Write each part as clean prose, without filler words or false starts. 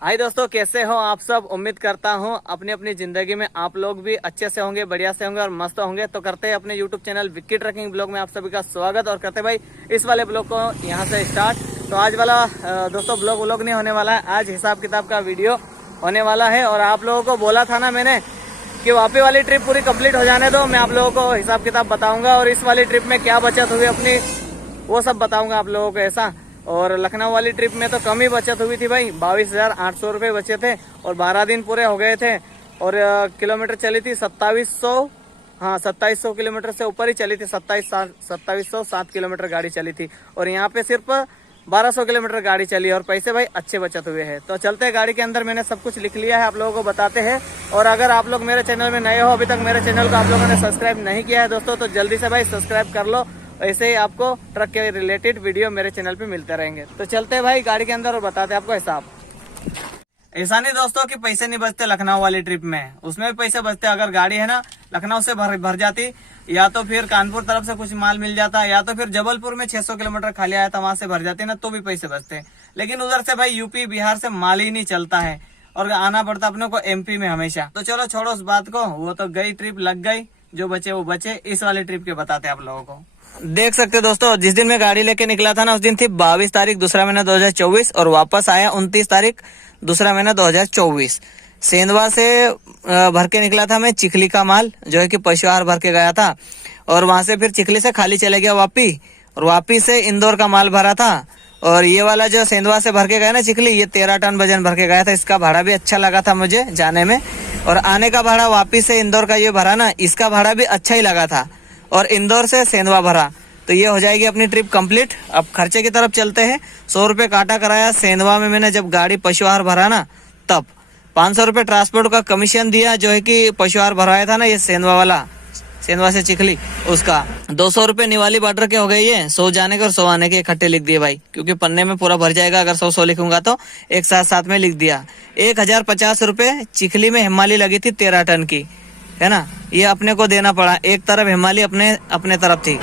हाय दोस्तों, कैसे हो आप सब। उम्मीद करता हूँ अपनी अपनी जिंदगी में आप लोग भी अच्छे से होंगे, बढ़िया से होंगे और मस्त होंगे। तो करते हैं अपने YouTube channel Vicky trucking blog में आप सभी का स्वागत और करते भाई इस वाले ब्लॉग को यहाँ से स्टार्ट। तो आज वाला दोस्तों ब्लॉग नहीं होने वाला है, आज हिसाब किताब का वीडियो होने वाला है। और आप लोगों को बोला था ना मैंने कि वापी वाली ट्रिप पूरी कंप्लीट हो जाने दो, मैं आप लोगों को हिसाब किताब बताऊंगा और इस वाली ट्रिप में क्या बचत हुई अपनी वो सब बताऊंगा आप लोगों को ऐसा। और लखनऊ वाली ट्रिप में तो कम ही बचत हुई थी भाई, 22,800 रुपये बचे थे और 12 दिन पूरे हो गए थे। और किलोमीटर चली थी 2700 किलोमीटर से ऊपर ही चली थी, 2707 किलोमीटर गाड़ी चली थी। और यहाँ पे सिर्फ 1200 किलोमीटर गाड़ी चली और पैसे भाई अच्छे बचत हुए हैं। तो चलते हैं गाड़ी के अंदर, मैंने सब कुछ लिख लिया है, आप लोगों को बताते हैं। और अगर आप लोग मेरे चैनल में नए हो, अभी तक मेरे चैनल को आप लोगों ने सब्सक्राइब नहीं किया है दोस्तों, तो जल्दी से भाई सब्सक्राइब कर लो। ऐसे ही आपको ट्रक के रिलेटेड वीडियो मेरे चैनल पे मिलते रहेंगे। तो चलते हैं भाई गाड़ी के अंदर और बताते हैं आपको हिसाब। ऐसा नहीं दोस्तों कि पैसे नहीं बचते लखनऊ वाली ट्रिप में, उसमें भी पैसे बचते। अगर गाड़ी है ना लखनऊ से भर जाती, या तो फिर कानपुर तरफ से कुछ माल मिल जाता, या तो फिर जबलपुर में 600 किलोमीटर खाली आया था वहां से भर जाती ना, तो भी पैसे बचते। लेकिन उधर से भाई यूपी बिहार से माल ही नहीं चलता है और आना पड़ता अपने को एमपी में हमेशा। तो चलो छोड़ो उस बात को, वो तो गई ट्रिप, लग गई, जो बचे वो बचे। इस वाले ट्रिप के बताते आप लोगों को। देख सकते दोस्तों, जिस दिन मैं गाड़ी लेके निकला था ना, उस दिन थी 22 तारीख दूसरा महीना 2024 और वापस आया 29 तारीख दूसरा महीना 2024। सेंधवा से भर के निकला था मैं चिखली का माल, जो है कि पशु आहार भर के गया था। और वहां से फिर चिखली से खाली चले गया वापी, और वापी से इंदौर का माल भरा था। और ये वाला जो सेंधवा से भर के गया ना चिखली, ये 13 टन वजन भर के गया था। इसका भाड़ा भी अच्छा लगा था मुझे जाने में, और आने का भाड़ा वापी से इंदौर का ये भरा ना, इसका भाड़ा भी अच्छा ही लगा था। और इंदौर से सेंधवा भरा, तो ये हो जाएगी अपनी ट्रिप कंप्लीट। अब खर्चे की तरफ चलते हैं। 100 रुपये काटा कराया सेंधवा में मैंने, जब गाड़ी पशु आहार भरा ना तब 500 रुपये ट्रांसपोर्ट का कमीशन दिया, जो है कि पशु आहार भराया था ना ये सेंधवा वाला, सेंधवा से चिखली, उसका 200 रुपये निवाली बॉर्डर के हो गए। ये 100 जाने के और 100 आने के इकट्ठे लिख दिए भाई, क्योंकि पन्ने में पूरा भर जाएगा अगर 100 लिखूंगा तो। एक साथ में लिख दिया। 1050 रुपये चिखली में हिमाली लगी थी 13 टन की, है ना, ये अपने को देना पड़ा। एक तरफ हिमाली अपने तरफ थी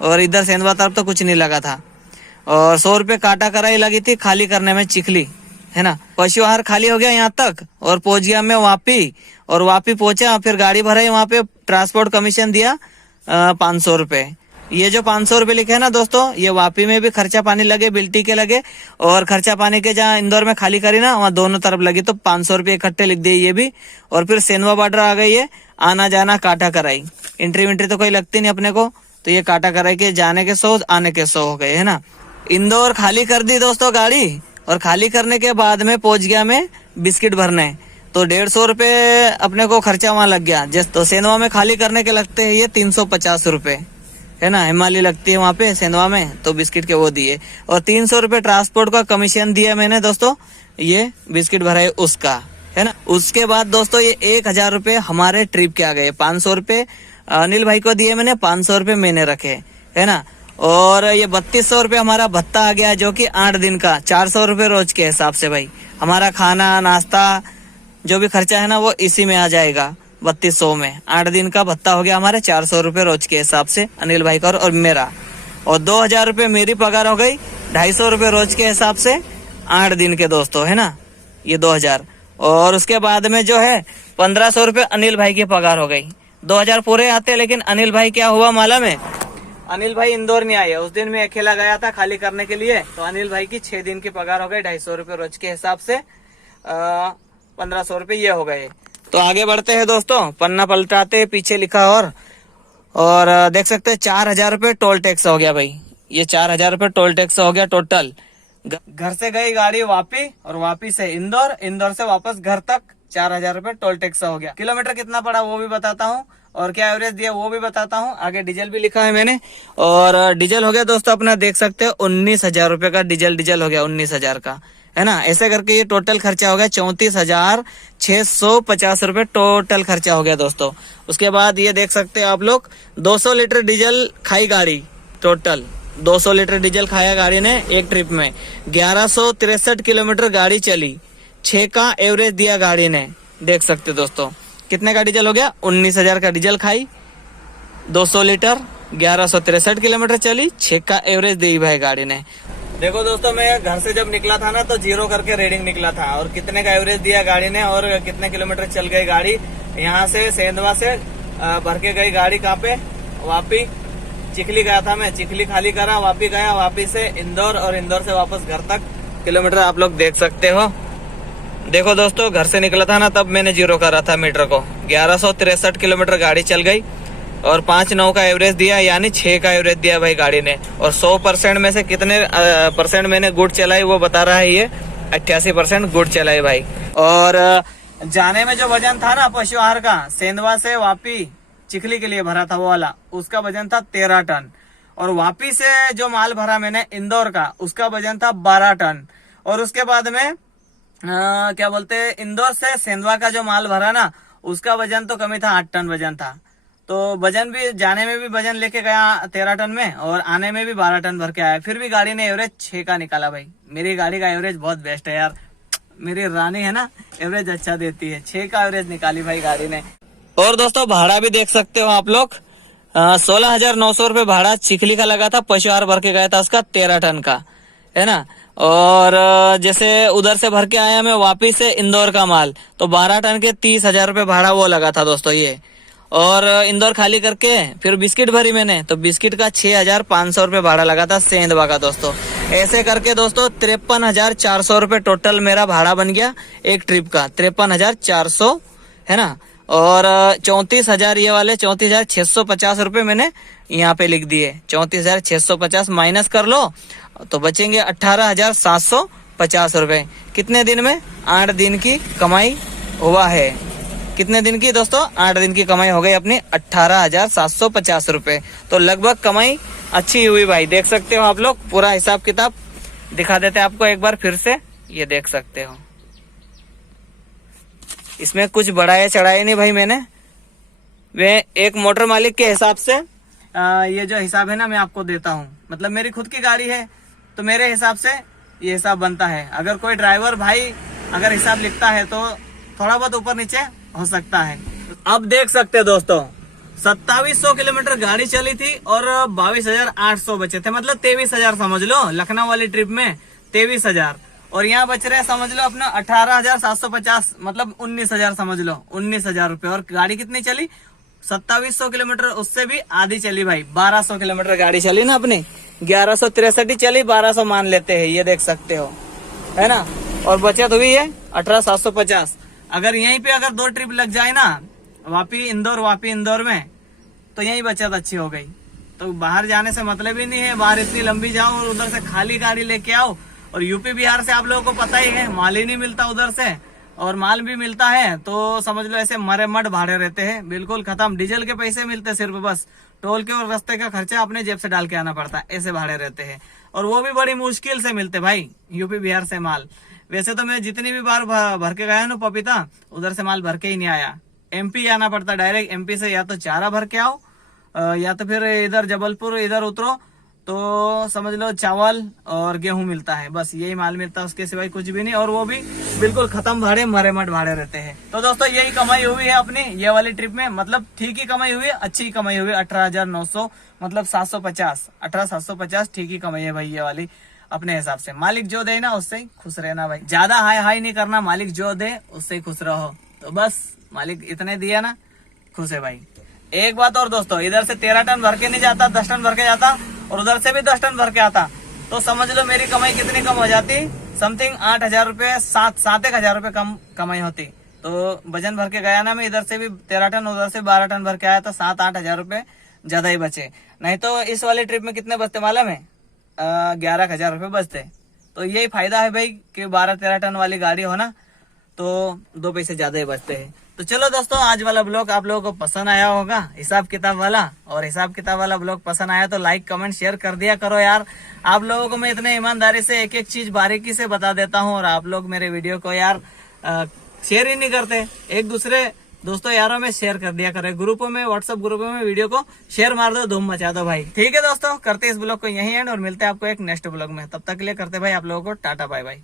और इधर सेंधवा तरफ तो कुछ नहीं लगा था। और 100 रुपये काटा कराई लगी थी खाली करने में चिखली, है ना। पशु आहार खाली हो गया यहाँ तक और पहुंच गया मैं वापी, और वापी पहुंचा, फिर गाड़ी भराई, वहां पे ट्रांसपोर्ट कमीशन दिया 500 रुपये। ये जो 500 रुपये लिखे है ना दोस्तों, ये वापी में भी खर्चा पानी लगे, बिल्टी के लगे, और खर्चा पानी के जहाँ इंदौर में खाली करी ना वहाँ दोनों तरफ लगी, तो 500 रुपये इकट्ठे लिख दिए ये भी। और फिर सेंधवा बॉर्डर आ गई है, आना जाना काटा कराई, एंट्री तो कोई लगती नहीं अपने को, तो ये काटा कराई के जाने के 100 आने के 100 हो गए, है ना। इंदौर खाली कर दी दोस्तों गाड़ी, और खाली करने के बाद में पहुंच गया मैं बिस्किट भरने, तो 150 रुपये अपने को खर्चा वहां लग गया। तो सेंधवा में खाली करने के लगते हैं ये 350 रुपये, है ना, हिमाली लगती है वहां पे सेंधवा में, तो बिस्किट के वो दिए। और 300 रुपये ट्रांसपोर्ट का कमीशन दिया मैंने दोस्तों, ये बिस्किट भराए उसका, है ना। उसके बाद दोस्तों ये 1000 रुपये हमारे ट्रिप के आ गए। 500 रुपये अनिल भाई को दिए मैंने, 500 रुपये मैंने रखे, है ना। और ये 3200 रुपये हमारा भत्ता आ गया, जो कि 8 दिन का 400 रुपये रोज के हिसाब से भाई। हमारा खाना नाश्ता जो भी खर्चा है ना वो इसी में आ जाएगा 3200 में। 8 दिन का भत्ता हो गया हमारे 400 रुपये रोज के हिसाब से, अनिल भाई का और मेरा। और 2000 रुपये मेरी पगार हो गई, 250 रुपये रोज के हिसाब से 8 दिन के दोस्तों, है ना, ये 2000। और उसके बाद में जो है 1500 रुपये अनिल भाई की पगार हो गई। 2000 पूरे आते, लेकिन अनिल भाई क्या हुआ मालूम है, अनिल भाई इंदौर नहीं आए उस दिन, मैं अकेला गया था खाली करने के लिए, तो अनिल भाई की 6 दिन की पगार हो गई 250 रुपये रोज के हिसाब से, 1500 रुपये ये हो गए। तो आगे बढ़ते हैं दोस्तों, पन्ना पलटाते पीछे लिखा और देख सकते हैं 4000 रुपये टोल टैक्स हो गया भाई। ये 4000 रुपये टोल टैक्स हो गया टोटल। घर से गई गाड़ी वापी, और वापी से इंदौर, इंदौर से वापस घर तक 4000 रुपये टोल टैक्स हो गया। किलोमीटर कितना पड़ा वो भी बताता हूँ, और क्या एवरेज दिया वो भी बताता हूँ। आगे डीजल भी लिखा है मैंने, और डीजल हो गया दोस्तों अपना, देख सकते हो 19,000 रुपये का डीजल हो गया, 19,000 का, है ना। ऐसे करके ये टोटल खर्चा हो गया 34,650 रुपये टोटल खर्चा हो गया दोस्तों। उसके बाद ये देख सकते हैं आप लोग, 200 लीटर डीजल खाई गाड़ी, टोटल 200 लीटर डीजल खाया गाड़ी ने एक ट्रिप में। 1163 किलोमीटर गाड़ी चली, 6 का एवरेज दिया गाड़ी ने। देख सकते दोस्तों कितने का डीजल हो गया, 19,000 का डीजल खाई, 200 लीटर, 1163 किलोमीटर चली, 6 का एवरेज दी भाई गाड़ी ने। देखो दोस्तों, मैं घर से जब निकला था ना तो 0 करके रीडिंग निकला था, और कितने का एवरेज दिया गाड़ी ने और कितने किलोमीटर चल गई गाड़ी। यहाँ से सेंधवा से भर के गई गाड़ी कहाँ पे, वापी चिखली गया था मैं, चिखली खाली करा, वापी गया, वापी से इंदौर, और इंदौर से वापस घर तक किलोमीटर आप लोग देख सकते हो। देखो दोस्तों, घर से निकला था ना तब मैंने 0 करा था मीटर को, 1163 किलोमीटर गाड़ी चल गई और 5.9 का एवरेज दिया, यानी 6 का एवरेज दिया भाई गाड़ी ने। और 100% में से कितने परसेंट मैंने गुड चलाई वो बता रहा है ये, 88% गुड चलाई भाई। और जाने में जो वजन था ना पशु आहार का, सेंधवा से वापी चिखली के लिए भरा था वो वाला, उसका वजन था 13 टन। और वापी से जो माल भरा मैंने इंदौर का, उसका वजन था 12 टन। और उसके बाद में क्या बोलते, इंदौर से सेंधवा का जो माल भरा ना, उसका वजन तो कमी था, 8 टन वजन था। तो वजन भी, जाने में भी वजन लेके गया 13 टन में, और आने में भी 12 टन भर के आया। फिर भी गाड़ी ने एवरेज 6 का निकाला भाई। मेरी गाड़ी का एवरेज बहुत बेस्ट है यार, मेरी रानी है ना, एवरेज अच्छा देती है। 6 का एवरेज निकाली भाई गाड़ी ने। और दोस्तों भाड़ा भी देख सकते हो आप लोग, 16,900 रुपये भाड़ा चिखली का लगा था, पशु आहार भर के गया था उसका 13 टन का, है ना। और जैसे उधर से भर के आया मैं वापिस से इंदौर का माल, तो 12 टन के 30,000 रुपये भाड़ा वो लगा था दोस्तों ये। और इंदौर खाली करके फिर बिस्किट भरी मैंने, तो बिस्किट का 6,500 रुपये भाड़ा लगा था सेंधवा का दोस्तों। ऐसे करके दोस्तों 53,400 रुपये टोटल मेरा भाड़ा बन गया एक ट्रिप का, 53,400, है ना। और 34,000 ये वाले 34,650 रुपये मैंने यहाँ पे लिख दिए। 34,650 माइनस कर लो तो बचेंगे 18,750 रुपये। कितने दिन में? 8 दिन की कमाई हुआ है। कितने दिन की दोस्तों? 8 दिन की कमाई हो गई अपनी 18,750 रुपये। तो लगभग कमाई अच्छी हुई भाई। देख सकते हो आप लोग, पूरा हिसाब किताब दिखा देते हैं आपको एक बार फिर से, ये देख सकते हो। इसमें कुछ बढ़ाया चढ़ाया नहीं भाई मैंने, वे एक मोटर मालिक के हिसाब से ये जो हिसाब है ना मैं आपको देता हूँ। मतलब मेरी खुद की गाड़ी है तो मेरे हिसाब से ये हिसाब बनता है। अगर कोई ड्राइवर भाई अगर हिसाब लिखता है तो थोड़ा बहुत ऊपर नीचे हो सकता है। अब देख सकते हैं दोस्तों, 2700 किलोमीटर गाड़ी चली थी और 22,800 बचे थे, मतलब 23,000 समझ लो। लखनऊ वाली ट्रिप में 23,000, और यहाँ बच रहे समझ लो अपना 18,750, मतलब 19,000 समझ लो, 19,000 रुपये। और गाड़ी कितनी चली? 2700 किलोमीटर, उससे भी आधी चली भाई। 1200 किलोमीटर गाड़ी चली ना अपनी, 1163 चली, 1200 मान लेते हैं, ये देख सकते हो, है ना। और बचत हुई है 18,750। अगर यहीं पे अगर 2 ट्रिप लग जाए ना, वापी इंदौर में, तो यही बचत अच्छी हो गई। तो बाहर जाने से मतलब ही नहीं है, बाहर इतनी लंबी जाओ और उधर से खाली गाड़ी लेके आओ। और यूपी बिहार से आप लोगों को पता ही है, माल ही नहीं मिलता उधर से, और माल भी मिलता है तो समझ लो ऐसे मरे मड भाड़े रहते हैं, बिल्कुल खत्म। डीजल के पैसे मिलते सिर्फ, बस टोल के और रास्ते का खर्चा अपने जेब से डाल के आना पड़ता है, ऐसे भाड़े रहते हैं। और वो भी बड़ी मुश्किल से मिलते भाई यूपी बिहार से माल। वैसे तो मैं जितनी भी बार भर के गया ना पपीता, उधर से माल भर के ही नहीं आया। एमपी आना पड़ता डायरेक्ट, एमपी से या तो चारा भर के आओ या तो फिर इधर जबलपुर इधर उतरो, तो समझ लो चावल और गेहूं मिलता है, बस यही माल मिलता है, उसके सिवाय कुछ भी नहीं। और वो भी बिल्कुल खत्म भाड़े, मरे मट भाड़े रहते हैं। तो दोस्तों यही कमाई हुई है अपनी ये वाली ट्रिप में, मतलब ठीक ही कमाई हुई है, अच्छी कमाई हुई है। 18,900 मतलब 750, 18,750 ठीक ही कमाई है भाई ये वाली अपने हिसाब से। मालिक जो दे ना उससे ही खुश रहना भाई, ज्यादा हाई नहीं करना, मालिक जो दे उससे ही खुश रहो। तो बस मालिक इतने दिया ना, खुश है भाई। एक बात और दोस्तों, इधर से 13 टन भर के नहीं जाता, 10 टन भर के जाता, और उधर से भी 10 टन भर के आता, तो समझ लो मेरी कमाई कितनी कम हो जाती, समथिंग 8,000 रुपये, 7,000 रुपये कम कमाई होती। तो वजन भर के गया ना मैं, इधर से भी 13 टन उधर से 12 टन भर के आया, तो 7-8 रुपये ज्यादा ही बचे। नहीं तो इस वाली ट्रिप में कितने बचते मालूम है? 11,000 रुपये बचते। तो यही फायदा है भाई कि 12-13 टन वाली गाड़ी हो ना, तो 2 पैसे ज्यादा ही बचते हैं। तो चलो दोस्तों, आज वाला ब्लॉग आप लोगों को पसंद आया होगा, हिसाब किताब वाला। और हिसाब किताब वाला ब्लॉग पसंद आया तो लाइक कमेंट शेयर कर दिया करो यार। आप लोगों को मैं इतने ईमानदारी से एक एक चीज बारीकी से बता देता हूँ, और आप लोग मेरे वीडियो को यार शेयर ही नहीं करते। एक दूसरे दोस्तों यारों में शेयर कर दिया करो, ग्रुपों में, व्हाट्सएप ग्रुपों में वीडियो को शेयर मार दो, धूम मचा दो भाई। ठीक है दोस्तों, करते इस ब्लॉग को यहीं एंड, और मिलते हैं आपको एक नेक्स्ट ब्लॉग में। तब तक के लिए करते भाई आप लोगों को टाटा बाय बाय।